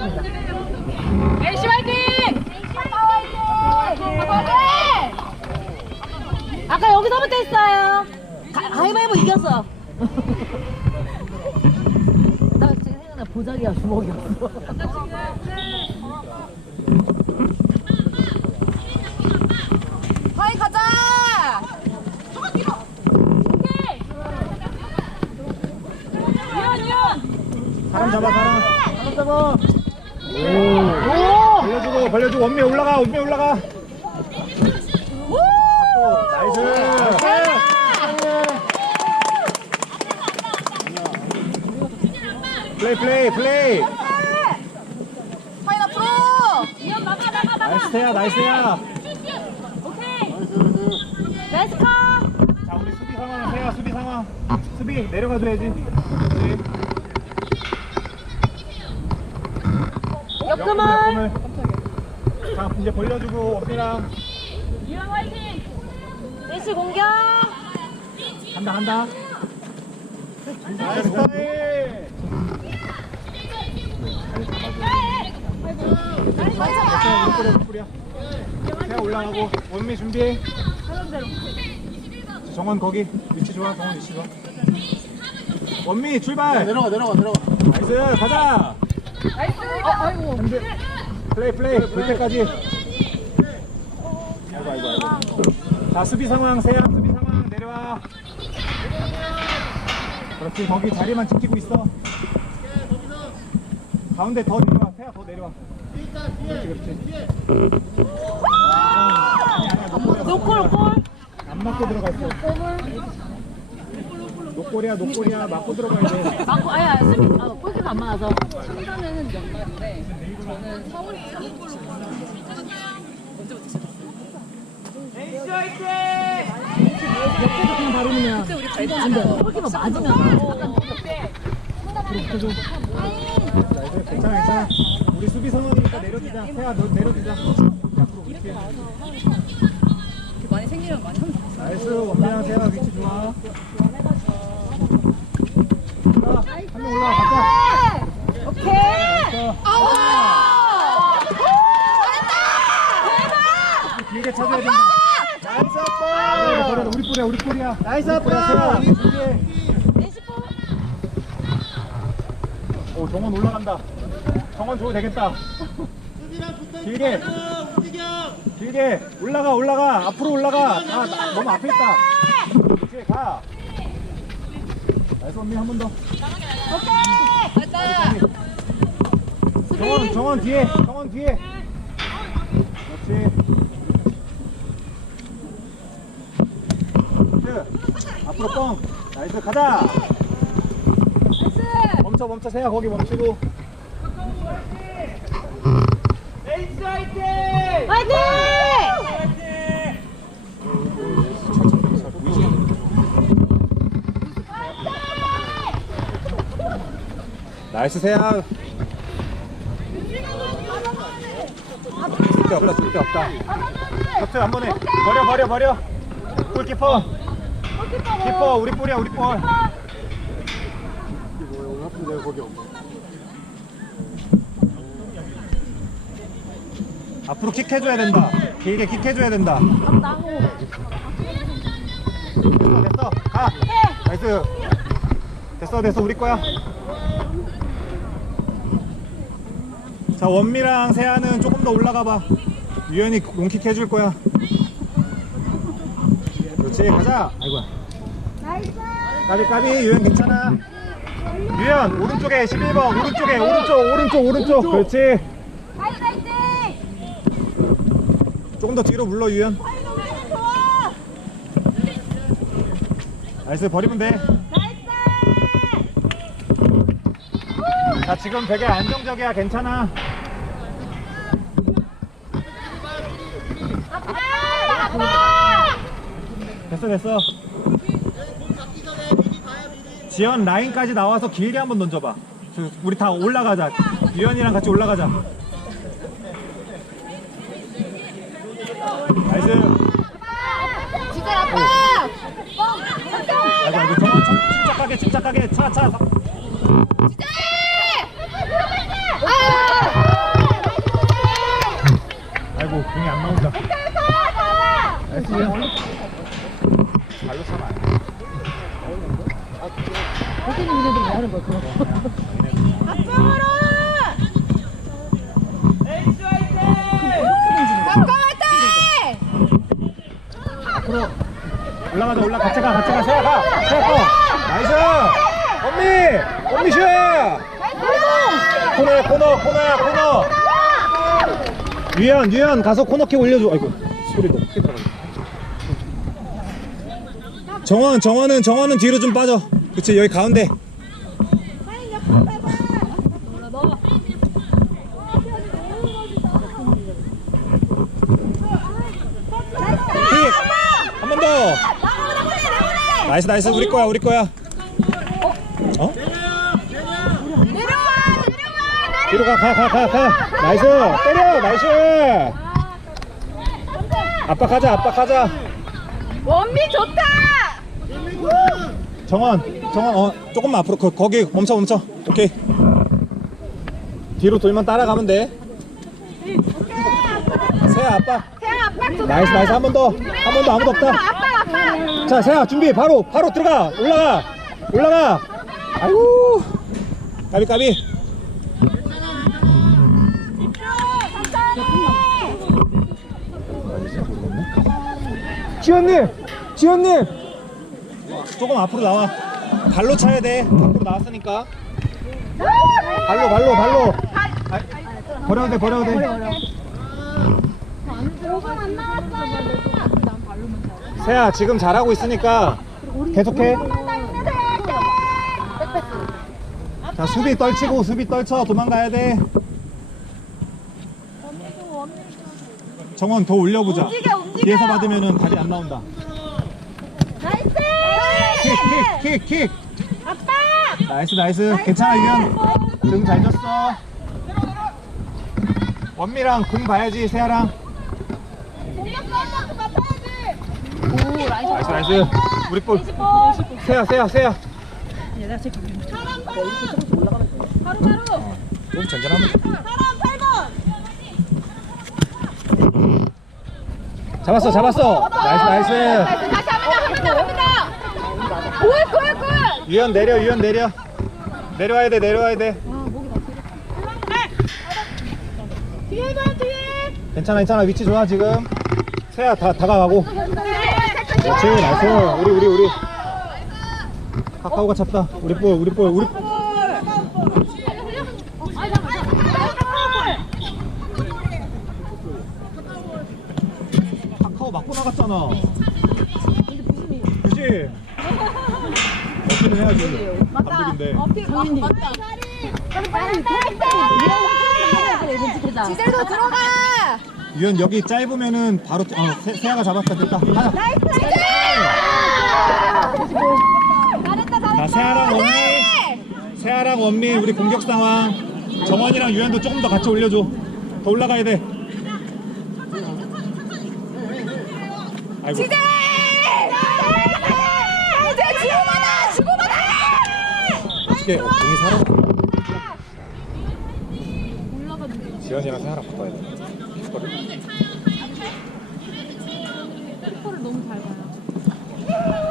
NC 화이팅! 아까 여기서부터 했어요. 가, 가위바위보 이겼어. 나 지금 생각나 보자기야 주먹이었어. 하이 가자. 사람 잡아 사람 사람 잡아 오 벌려주고 벌려주고 원미 올라가 원미 올라가. 오, 나이스. 플레이 플레이 플레이. 하이 앞으로. 나이스야 나이스야! 자 우리 수비 상황 세야 수비 상황. 수비 내려가줘야지. 그렇지. 역금을. 자 이제 벌려주고 원미랑. NC 공격! 간다 간다. 나이스 됐어, 우리 뿌려, 뿌려. 올라가고 원미 준비해 정원 거기. 위치 좋아 정원 위치 좋아. 원미 출발. 내려가 내려가 내려가. 나이스 가자. 핸들 플레이 플레이. 볼 때까지. 아이고 아이고 아이고 자 수비 상황 세야 수비 상황 내려와. 그렇지 거기 자리만 지키고 있어. 가운데 더 내려와 세야 더 내려와. 그렇지 그렇지 아니 아니야 노골이야 노골, 골! 안 맞고 들어가 있어. 노골이야 노골이야. 맞고 들어가야 돼. 맞고, 아야, 수비, 아, 안 맞아서. 옆에서 그냥 바르면 안 돼. 골키가 맞으면 약간 나이스 괜찮아 괜찮아 우리 수비 상황이니까 내려주자 세야 너 내려주자 그렇지 많이 생기면 많이 하면 좋겠어. 나이스 원빈이랑 세야 위치 좋아 한명 올라가 가자 오케이! 잘했다 길게 찾아야 된다 나이스 아빠 우리 뿌리야 우리 뿌리야. 나이스 아빠 오 정원 올라간다. 정원 줘도 되겠다. 길게 길게 올라가 올라가. 앞으로 올라가. 아 나- 너무 앞에 있다. 그렇지 가 나이스 언니 한 번더. 가자. 정원 정원 뒤에 정원 뒤에. 그렇지. 그렇지. 앞으로 뻥. 나이스 가자. 멈춰 멈춰. 세야 거기 멈추고. 화이팅! 나이스 세야 쓸데 없다 쓸데 없다. 커트 한 번에. 버려 버려 버려. 골키퍼. 키퍼 우리 볼이야 우리 볼. 앞으로 킥 해줘야 된다. 길게 킥 해줘야 된다. 됐어 됐어. 가. 나이스. 됐어 됐어. 우리 거야 자 원미랑 세아는 조금 더 올라가 봐. 유연이 롱킥 해줄 거야. 그렇지 가자. 아이고야. 까비 까비 유연 괜찮아. 유연 오른쪽에 11번 오른쪽에 오른쪽 오른쪽 오른쪽. 그렇지. 조금 더 뒤로 물러 유연. 나이스 버리면 돼 자 지금 되게 안정적이야. 괜찮아 됐어 됐어 지연 라인까지 나와서 길게 한번 던져봐 저, 우리 다 올라가자 유연이랑 같이 올라가자 나이스 진짜 아빠. 아이고 아이고 참- 침착하게 침착하게 차차 아! 공이 안 나온다. 가자. 나이스. 발로 차면 안 돼. 호빈이 얘네들 뭐 하는 거야 그런 거 앞쪽으로. 가까울 때. 올라가자 올라 같이 가 같이 가. 세야 가 세야 고 나이스. 엄미 엄미 슛. 코너야 코너 코너야 코너. 유현 유현 가서 코너킥 올려줘. 아이고 소리 너무 크게 들어가 정원 정원은 정원은 뒤로 좀 빠져. 그치 여기 가운데 킥한 번 더 나이스 나이스. 우리 거야 우리 거야. 어? 내려와 내려와 뒤로 가가 가 가 나이스. 때려 나이스. 압박하자 압박하자. 원미 좋다. 정원 정원 어 조금만 앞으로 거, 거기 멈춰 멈춰. 오케이. 뒤로 돌면 따라가면 돼. 세야 압박 나이스 나이스. 한 번 더. 한 번 더 아무도 없다. 자 세야 준비. 바로 바로 들어가. 올라가. 올라가. 아이고. 까비 까비. 지현님 지현님. 조금 앞으로 나와. 발로 차야 돼. 밖으로 나왔으니까. 발로 발로 발로. 아, 버려도 돼 버려도 돼 세야 지금 잘하고 있으니까 계속해. 자 수비 떨치고 수비 떨쳐. 도망가야 돼. 정원 더 올려보자. 움직여, 움직여. 뒤에서 받으면은 발이 안 나온다. 나이스! 킥 킥킥킥. 압박 나이스 나이스. 괜찮아 유현. 등잘 졌어. 원미랑 공 봐야지 세아랑 나이스. 나이스 우리 볼. 세야 세야 세야. 바로 바로 좀 전전하면 돼. 사람 8번 잡았어 잡았어. 나이스 나이스. 다시 합니다 합니다 합니다 굿굿굿. 유현 내려 유현 내려. 내려와야 돼 내려와야 돼. 뒤에 가 뒤에. 괜찮아 괜찮아. 위치 좋아 지금 세야 다 다가가고. 그렇지 나이스. 우리 우리 우리. 카카오가 찼다. 우리 볼 우리 볼 우리 카카오 맞고 나갔잖아. 그치 어떻게 해야지. 감독인데. 지젤도 들어가 유현 여기 짧으면은 바로 어, 세, 세야가 잡았다 됐다. 하나. 잘했다 자 잘했다. 세아랑 원미 세아랑 원미 우리 공격 상황. 정원이랑 유현도 조금 더 같이 올려줘. 더 올라가야 돼. 아이고. 지젤 이제! 주고받아! 주고받아! 어떻게 공이 살아? 지현이랑 세아랑 바꿔야 돼